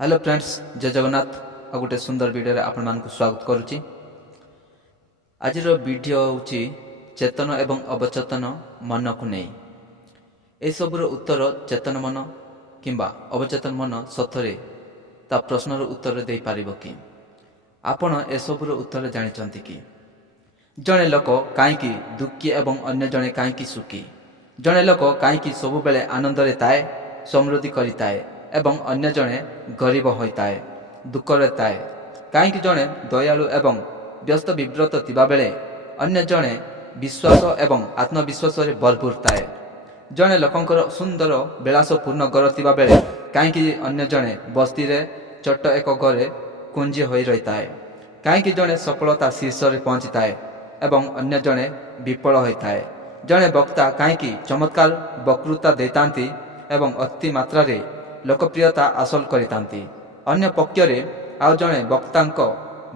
Hello friends, जय जगन्नाथ। आ गोटे सुंदर वीडियो रे आपण मानक स्वागत करुच्ची। आज वीडियो हूँ चेतन एवं अवचेतन मन को नहीं। ए सबुर उत्तर चेतन मन किंबा अवचेतन मन सथरे ता प्रश्नर उत्तर दे पारिबो कि? आपण ए सबुर उत्तर जानिचंती कि? जड़े लोक कहीं दुखी एवं अन्य जड़े कहीं सुखी, जड़े लोक कहीं सबु बेले आनंद रे ताए, समृद्धि करिताए एवं अन्य जड़े गरीब होता है, दुख रे ताए। कहीं जड़े दयालु एवं व्यस्त विव्रत थिबा बेले अन्य जड़े विश्वास एवं आत्मविश्वास रे भरपूर ताए। जड़े लोकंकर सुंदर विलासपूर्ण घर थिबा बेले कहीं अन्य जड़े बस्ती रे छोट एक घरे कुंजी होई रहिता है। कहीं जड़े सफलता शीर्ष रे पहुंचता है एवं अन्य जड़े विफल होता है। जड़े वक्ता कहीं चमत्कार वक्तृता देतांती एवं अति मात्रा रे लोकप्रियता हासिल करितांती। अन्य पक्षरे आउ जड़े वक्ता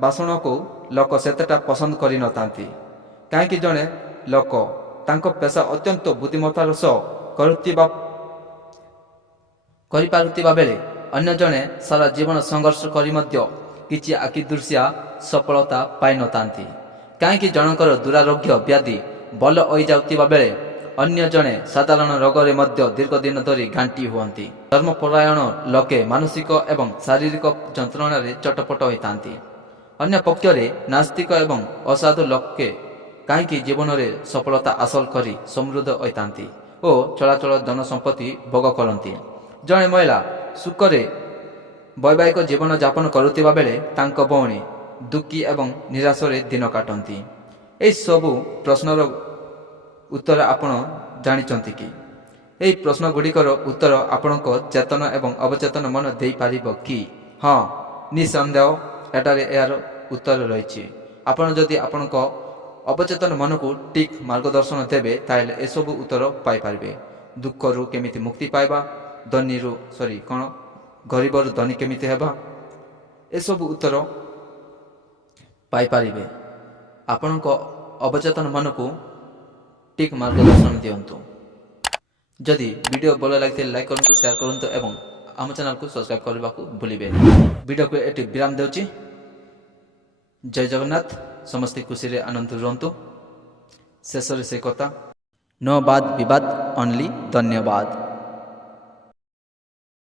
भाषण को लोक सेतेटा पसंद करि नतांती। कहीं जड़े लोक तांको पेशा अत्यंत बुद्धिमत्तार सह करिपारुथिबा बेले अन्य जड़े सारा जीवन संघर्ष करि मध्य किछि आखिदृशिया सफलता पाइ नतांती। कहीं जनकर दुरारोग्य व्याधि भल होई जाउतिबा बेले अन्य जड़े साधारण रोगरे मध्य दीर्घ दिन धरी घांटी हुअंती। धर्मपरायण लोके मानसिक एवं शारीरिक जंत्रणा रे चटपट होइतांती। अन्य पक्षरे नास्तिक एवं असाधु लोके कहीं जीवन रे सफलता हासिल करी समृद्ध होइतांती और चलाचल धन संपत्ति भोग करती। जड़े महिला सुखरे वैवाहिक जीवन यापन करुथिबा बेले तांको भौणी दुखी एवं निराशरे दिन काटती। ए सबु प्रश्नर उत्तर आपण जानिचंती कि? एही प्रश्न गुड़िकर उत्तर आपणक चेतन एवं अवचेतन मन दे पारिबो कि? हाँ, निसंदेह एटारे यार उत्तर रही। आपण जदि आपणक अवचेतन मन को ठीक मार्गदर्शन देबे ताइले ए सब उत्तर पाई पारिबे। दुखरु केमिति मुक्ति पाइबा, गरीबरु धनी केमिति हेबा, ए सब उत्तर पाई पारिबे। आपणक अवचेतन मन को ठीक मार्गदर्शन दियंतु। जदि वीडियो भल लगे लाइक करूँ, शेयर करूँ एवं आम चैनल को सब्सक्राइब करने को भूलिबे। वीडियो को एटी विराम देउची। जय जगन्नाथ। समस्ते खुशी रे आनंद रुहंतु। शेष से कथा, नो वाद विवाद, ओनली धन्यवाद।